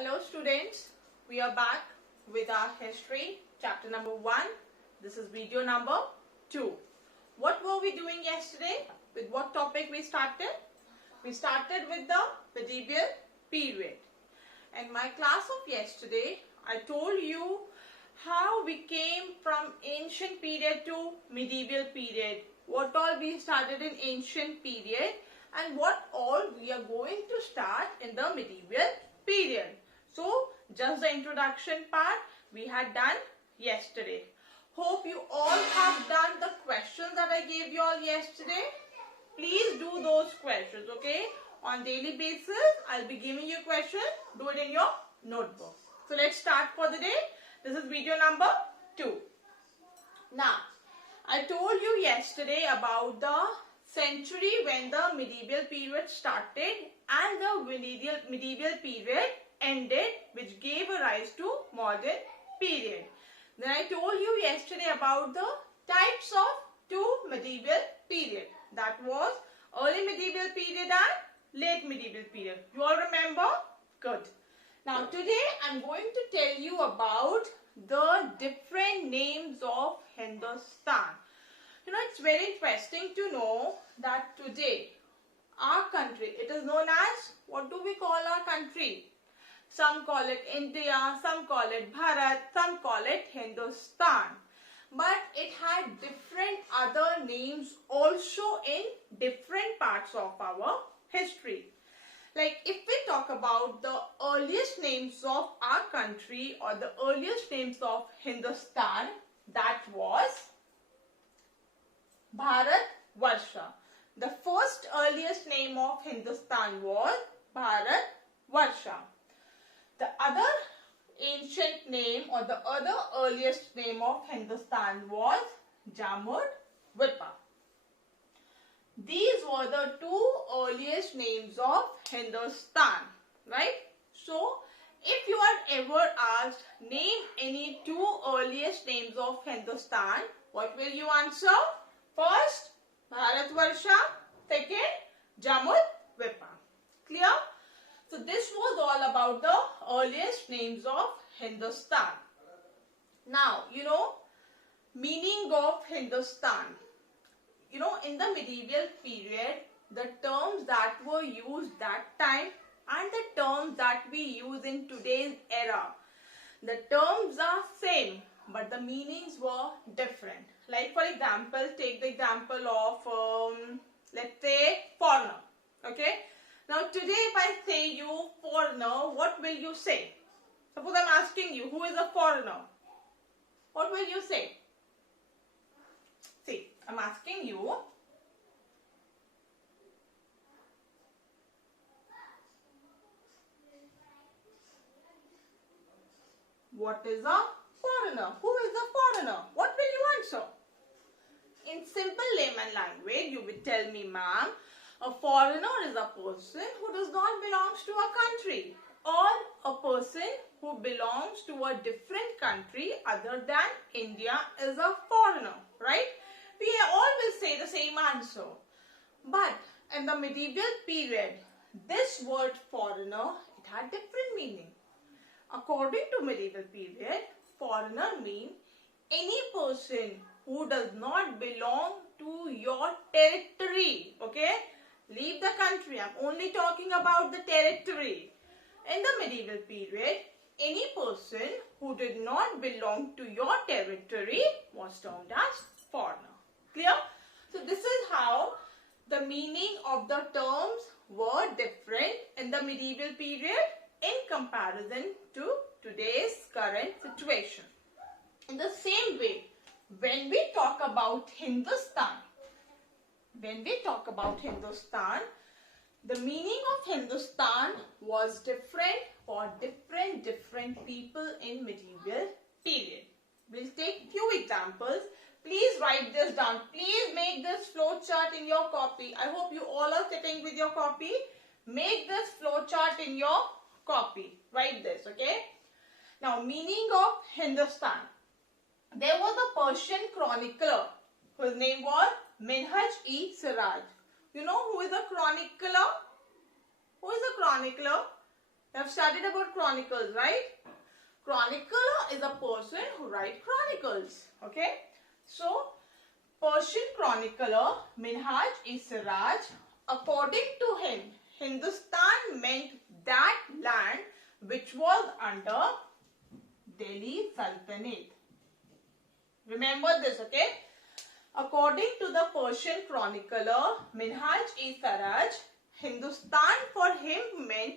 Hello students, we are back with our history chapter number 1. This is video number 2. What were we doing yesterday? With what topic we started? We started with the medieval period. In my class of yesterday, I told you how we came from ancient period to medieval period. What all we started in ancient period and what all we are going to start in the medieval period. So, just the introduction part we had done yesterday. Hope you all have done the questions that I gave you all yesterday. Please do those questions, okay? On daily basis, I'll be giving you questions. Do it in your notebook. So, let's start for the day. This is video number 2. Now, I told you yesterday about the century when the medieval period started and the medieval period ended, which gave a rise to modern period. Then I told you yesterday about the types of two medieval period. That was early medieval period and late medieval period. You all remember? Good. Now today I am going to tell you about the different names of Hindustan. You know, it's very interesting to know that today our country, it is known as, what do we call our country? Some call it India, some call it Bharat, some call it Hindustan. But it had different other names also in different parts of our history. Like if we talk about the earliest names of our country or the earliest names of Hindustan, that was Bharat Varsha. The first earliest name of Hindustan was Bharat Varsha. The other ancient name or the other earliest name of Hindustan was Jamud Vipa. These were the two earliest names of Hindustan, right? So, if you are ever asked, name any two earliest names of Hindustan, what will you answer? First, Bharat Varsha. Second, Jamud Vipa. Clear? So this was all about the earliest names of Hindustan. Now, meaning of Hindustan. In the medieval period, the terms that were used that time and the terms that we use in today's era, the terms are same, but the meanings were different. Like for example, take the example of, let's say, foreigner. Okay? Now today if I say you foreigner, what will you say? Suppose I'm asking you, who is a foreigner? What will you say? See, I'm asking you. What is a foreigner? Who is a foreigner? What will you answer? In simple layman language, you will tell me, ma'am, a foreigner is a person who does not belong to a country or a person who belongs to a different country other than India is a foreigner, right? We all will say the same answer. But in the medieval period, this word foreigner, it had different meaning. According to medieval period, foreigner means any person who does not belong to your territory, okay? Leave the country. I'm only talking about the territory. In the medieval period, any person who did not belong to your territory was termed as foreigner. Clear? So this is how the meaning of the terms were different in the medieval period in comparison to today's current situation. In the same way, when we talk about Hindustan, the meaning of Hindustan was different for different people in medieval period. We'll take few examples. Please write this down. Please make this flow chart in your copy. I hope you all are sitting with your copy. Make this flow chart in your copy. Write this, okay? Now, meaning of Hindustan. There was a Persian chronicler whose name was Minhaj-e-Siraj. You know who is a chronicler? Who is a chronicler? You have have studied about chronicles, right? Chronicler is a person who writes chronicles. Okay. So, Persian chronicler Minhaj-e-Siraj, according to him, Hindustan meant that land which was under Delhi Sultanate. Remember this, okay? According to the Persian chronicler Minhaj-e-Siraj, Hindustan for him meant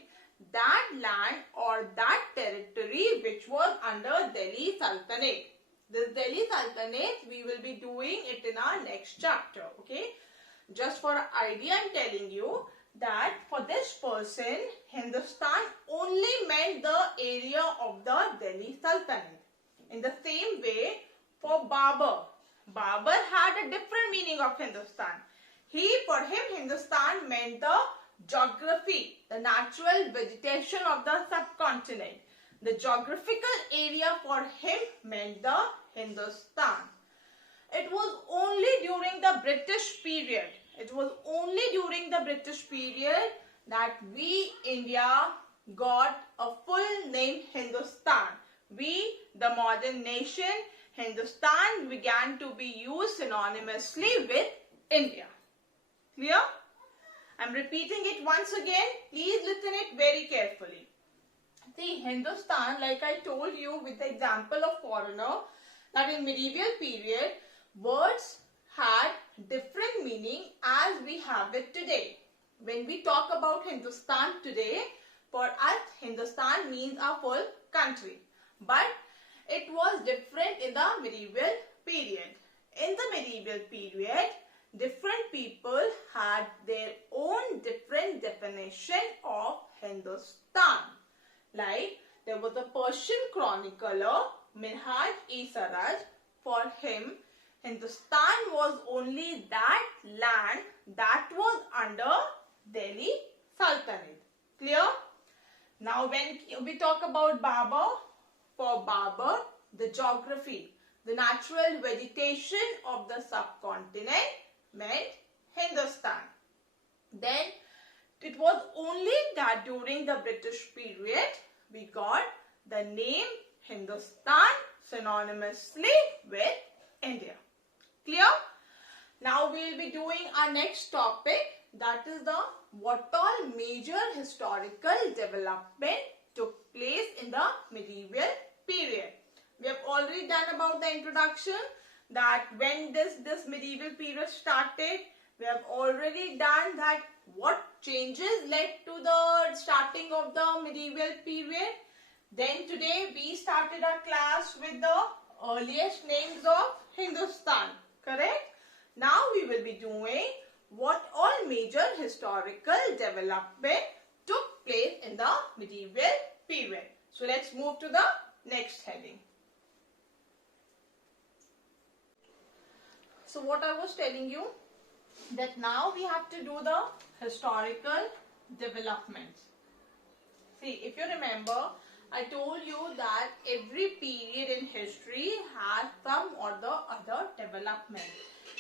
that land or that territory which was under Delhi Sultanate. This Delhi Sultanate, we will be doing it in our next chapter, okay? Just for an idea, I am telling you that for this person, Hindustan only meant the area of the Delhi Sultanate. In the same way, for Babur had a different meaning of Hindustan. For him, Hindustan meant the geography, the natural vegetation of the subcontinent. The geographical area for him meant the Hindustan. It was only during the British period. It was only during the British period that we, India, got a full name Hindustan. We, the modern nation, Hindustan began to be used synonymously with India. Clear? I am repeating it once again. Please listen it very carefully. See, Hindustan, like I told you with the example of foreigner, that in medieval period, words had different meaning as we have it today. When we talk about Hindustan today, for us, Hindustan means our full country. But it was different in the medieval period. In the medieval period, different people had their own different definition of Hindustan. Like there was a Persian chronicler, Minhaj-e-Siraj. For him, Hindustan was only that land that was under Delhi Sultanate. Clear? Now when we talk about Babur, for Babur, the geography, the natural vegetation of the subcontinent meant Hindustan. Then it was only that during the British period we got the name Hindustan synonymously with India. Clear? Now we will be doing our next topic, that is the what all major historical development took place in the medieval period. We have already done about the introduction, that when this medieval period started. We have already done that what changes led to the starting of the medieval period. Then today we started our class with the earliest names of Hindustan. Correct? Now we will be doing what all major historical development took place in the medieval period. So let's move to the next heading. So what I was telling you, that now we have to do the historical developments. See, if you remember, I told you that every period in history has some or the other development.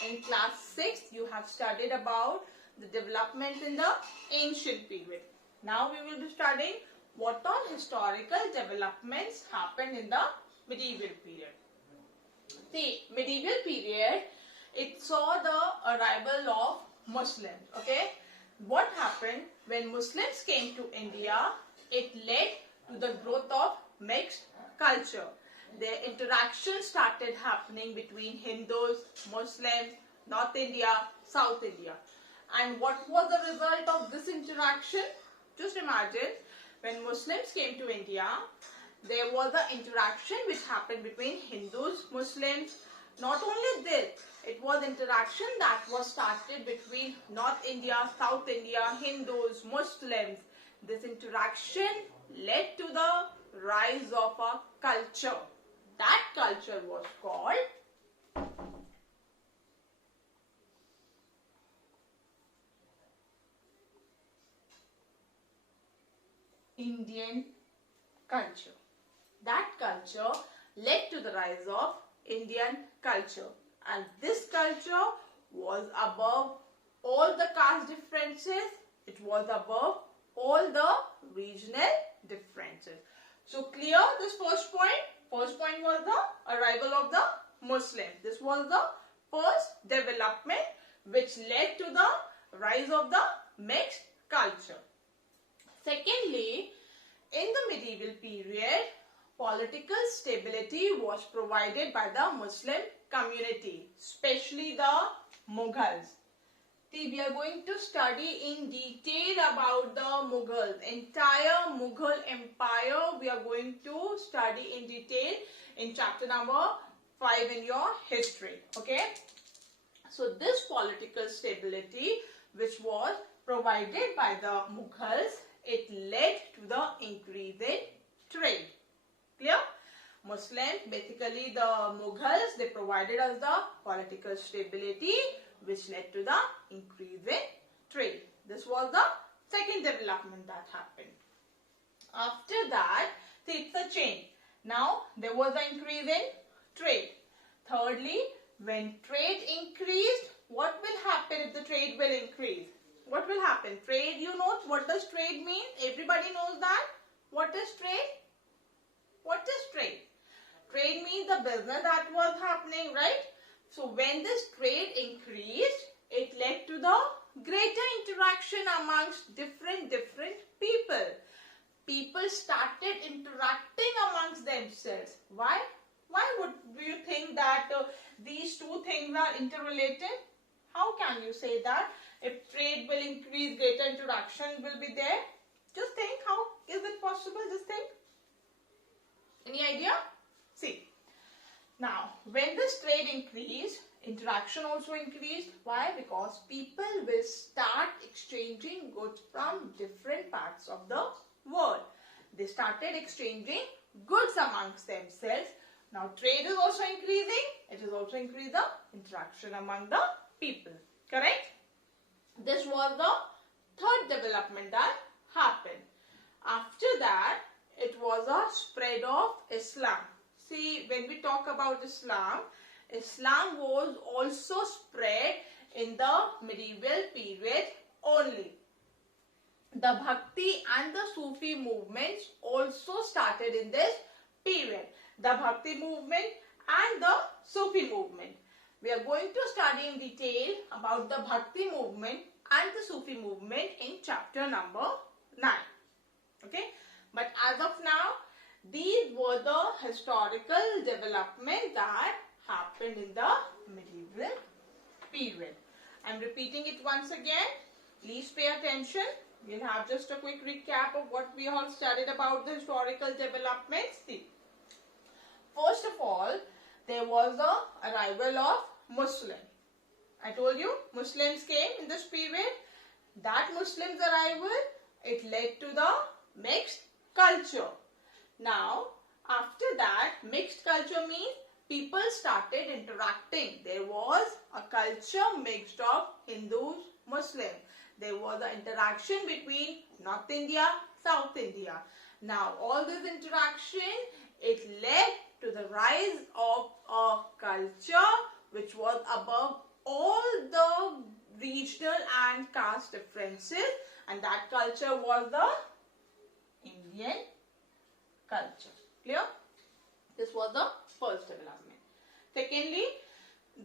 In class 6, you have studied about the development in the ancient period. Now we will be studying what all historical developments happened in the medieval period. See, medieval period, it saw the arrival of Muslims. Okay, what happened when Muslims came to India? It led to the growth of mixed culture. Their interaction started happening between Hindus, Muslims, North India, South India. And what was the result of this interaction? Just imagine, when Muslims came to India, there was an interaction which happened between Hindus, Muslims. Not only this, it was interaction that was started between North India, South India, Hindus, Muslims. This interaction led to the rise of a culture. That culture was called Indian culture. That culture led to the rise of Indian culture, and this culture was above all the caste differences. It was above all the regional differences. this first point? First point was the arrival of the Muslims. This was the first development which led to the rise of the mixed culture. Secondly, in the medieval period, political stability was provided by the Muslim community, especially the Mughals. See, we are going to study in detail about the Mughals. Entire Mughal empire we are going to study in detail in chapter number 5 in your history. Okay. So this political stability which was provided by the Mughals, it led to the increase in trade. Clear? Muslims, basically the Mughals, they provided us the political stability which led to the increase in trade. This was the second development that happened. After that, see, it's a change. Now, there was an increase in trade. Thirdly, when trade increased, what will happen if the trade will increase? What will happen? Trade, you know, what does trade mean? Everybody knows that. What is trade? What is trade? Trade means the business that was happening, right? So when this trade increased, it led to the greater interaction amongst different people. People started interacting amongst themselves. Why? Why do you think that these two things are interrelated? How can you say that? If trade will increase, greater interaction will be there. Just think, how is it possible? Just think. Any idea? See. Now, when this trade increased, interaction also increased. Why? Because people will start exchanging goods from different parts of the world. They started exchanging goods amongst themselves. Now, trade is also increasing. It is also increasing the interaction among the people. Correct? This was the third development that happened. After that, it was a spread of Islam. See, when we talk about Islam, Islam was also spread in the medieval period only. The Bhakti and the Sufi movements also started in this period. The Bhakti movement and the Sufi movement. We are going to study in detail about the Bhakti movement and the Sufi movement in chapter number 9. Okay. But as of now, these were the historical developments that happened in the medieval period. I am repeating it once again. Please pay attention. We'll have just a quick recap of what we all studied about the historical developments. See, first of all, there was the arrival of Muslims. I told you, Muslims came in this period. That Muslims arrival, it led to the mixed culture. Now, after that, mixed culture means people started interacting. There was a culture mixed of Hindus, Muslims. There was an interaction between North India, South India. Now, all this interaction, it led to the rise of a culture which was above all the regional and caste differences, and that culture was the Indian culture. Clear? This was the first development. Secondly,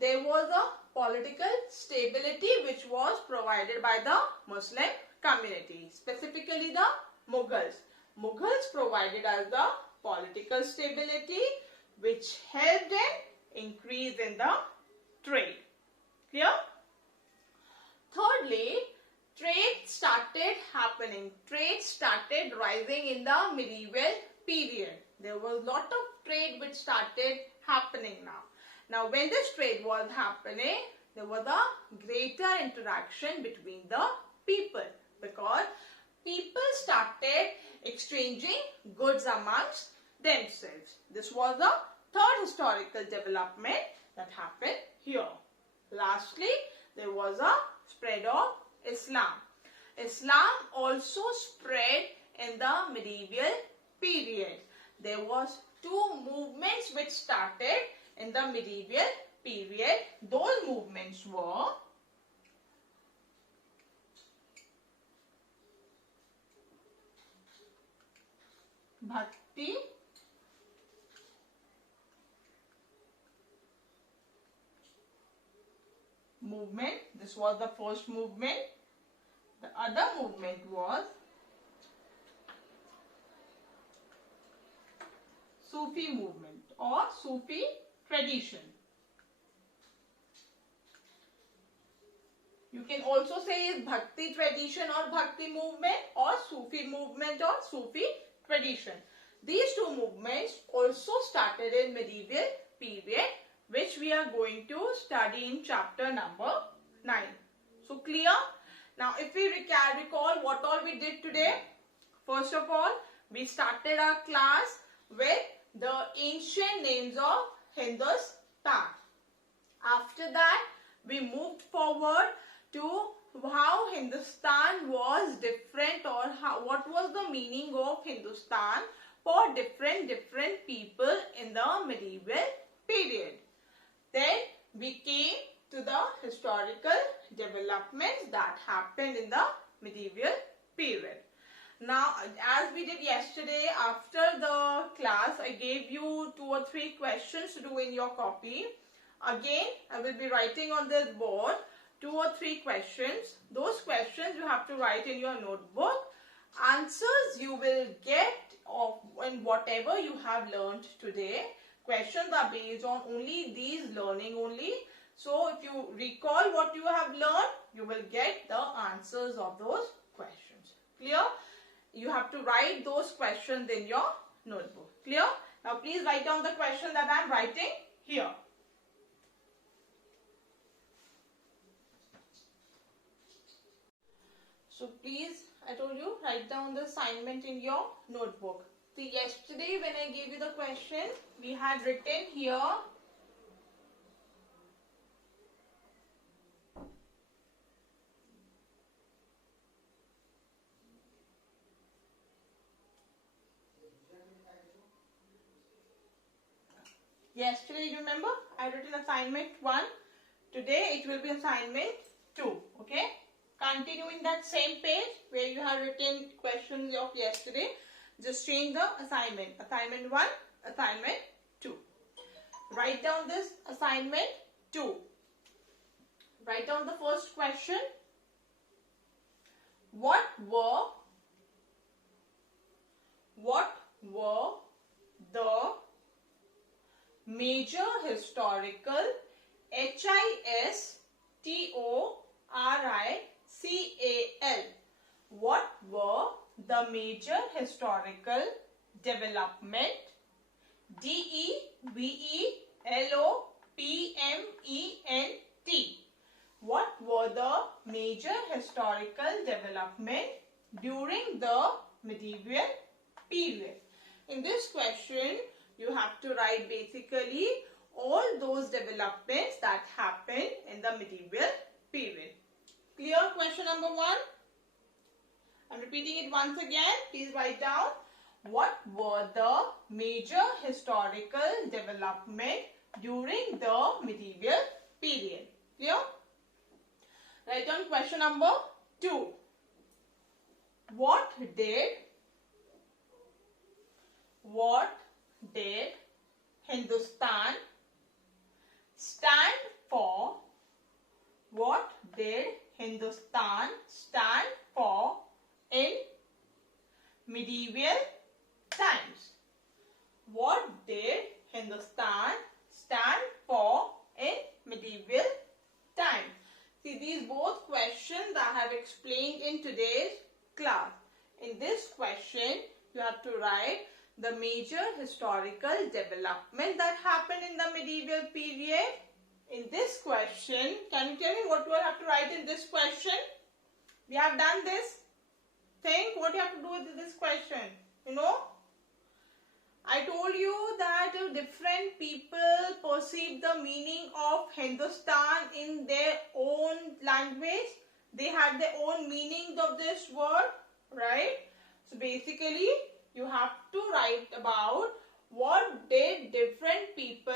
there was a political stability which was provided by the Muslim community, specifically the Mughals. Mughals provided us the political stability which helped in increase in the trade. Clear? Thirdly, trade started happening. Trade started rising in the medieval period. There was a lot of trade which started happening now. Now, when this trade was happening, there was a greater interaction between the people because people started exchanging goods amongst themselves. This was the third historical development that happened here. Lastly, there was a spread of Islam. Islam also spread in the medieval period. There was two movements which started in the medieval period. Those movements were Bhakti movement. This was the first movement. The other movement was Sufi movement or Sufi tradition. You can also say it's Bhakti tradition or Bhakti movement or Sufi movement or Sufi tradition. These two movements also started in medieval period, which we are going to study in chapter number 9. So clear? Now if we recall what all we did today, first of all we started our class with the ancient names of Hindustan. After that we moved forward to how Hindustan was different, or what was the meaning of Hindustan for different people in the medieval period. Then we came to the historical developments that happened in the medieval period. Now, as we did yesterday, after the class, I gave you 2 or 3 questions to do in your copy. Again, I will be writing on this board 2 or 3 questions. Those questions you have to write in your notebook. Answers you will get in whatever you have learned today. Questions are based on only these learning only. So if you recall what you have learned, you will get the answers of those questions. Clear? You have to write those questions in your notebook. Clear? Now please write down the question that I am writing here. So please, I told you, write down the assignment in your notebook. See, yesterday when I gave you the question, we had written here yesterday, you remember, I written assignment 1. Today it will be assignment 2. Okay? Continuing that same page where you have written questions of yesterday, just change the assignment. Assignment 1, assignment 2. Write down this assignment 2. Write down the first question. What were the major historical HISTORICAL? What were the major historical development? DEVELOPMENT. What were the major historical development during the medieval period? In this question, you have to write basically all those developments that happened in the medieval period. Clear? Question number 1. I'm repeating it once again. Please write down. What were the major historical development during the medieval period? Clear? Write down question number 2. What did Hindustan stand for? What did Hindustan stand for in medieval times? What did Hindustan stand for in medieval times? See, these both questions I have explained in today's class. In this question, you have to write the major historical development that happened in the medieval period. In this question, can you tell me what you will have to write in this question? We have done this. Think what you have to do with this question. You know, I told you that different people perceive the meaning of Hindustan in their own language. They had their own meaning of this word, right? So basically, you have to write about what did different people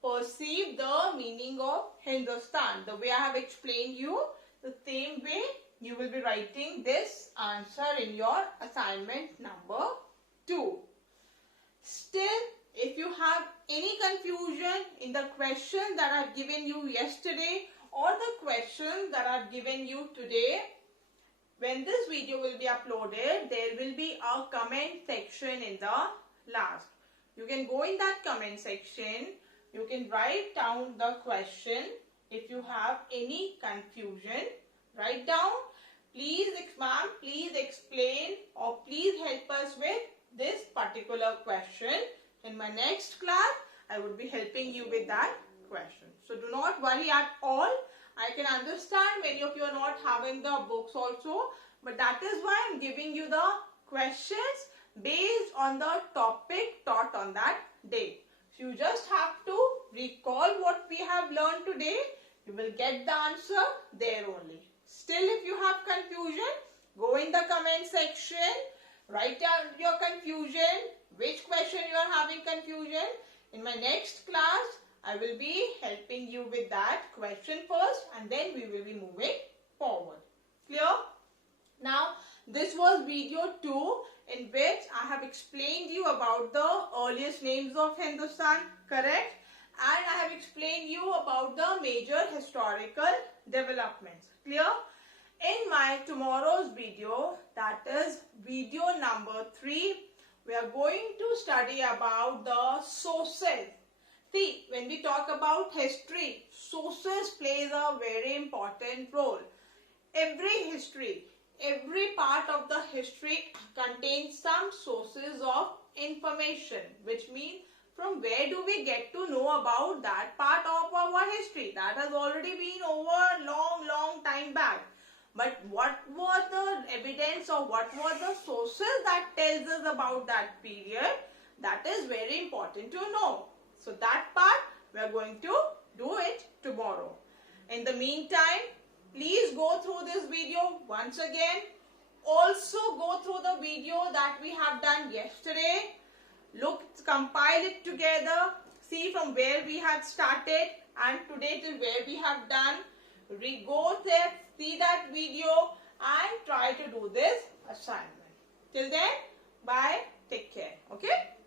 perceive the meaning of Hindustan. The way I have explained you, the same way you will be writing this answer in your assignment number 2. Still, if you have any confusion in the question that I have given you yesterday or the questions that are given you today. When this video will be uploaded, there will be a comment section in the last. You can go in that comment section. You can write down the question. If you have any confusion, write down. Please, ma'am, please explain or please help us with this particular question. In my next class, I would be helping you with that question. So do not worry at all. I can understand many of you are not having the books also, but that is why I am giving you the questions based on the topic taught on that day. So you just have to recall what we have learned today. You will get the answer there only. Still, if you have confusion, go in the comment section, write down your confusion, which question you are having confusion. In my next class, I will be helping you with that question first, and then we will be moving forward. Clear? Now, this was video 2, in which I have explained you about the earliest names of Hindustan, correct? And I have explained you about the major historical developments. Clear? In my tomorrow's video, that is video number 3, we are going to study about the sources. See, when we talk about history, sources plays a very important role. Every history, every part of the history contains some sources of information, which means from where do we get to know about that part of our history? That has already been over a long time back. But what were the evidence or what were the sources that tells us about that period? That is very important to know. So that part we are going to do it tomorrow. In the meantime, please go through this video once again. Also go through the video that we have done yesterday. Look, compile it together. See from where we had started and today till where we have done. Go there, see that video and try to do this assignment. Till then, bye. Take care. Okay.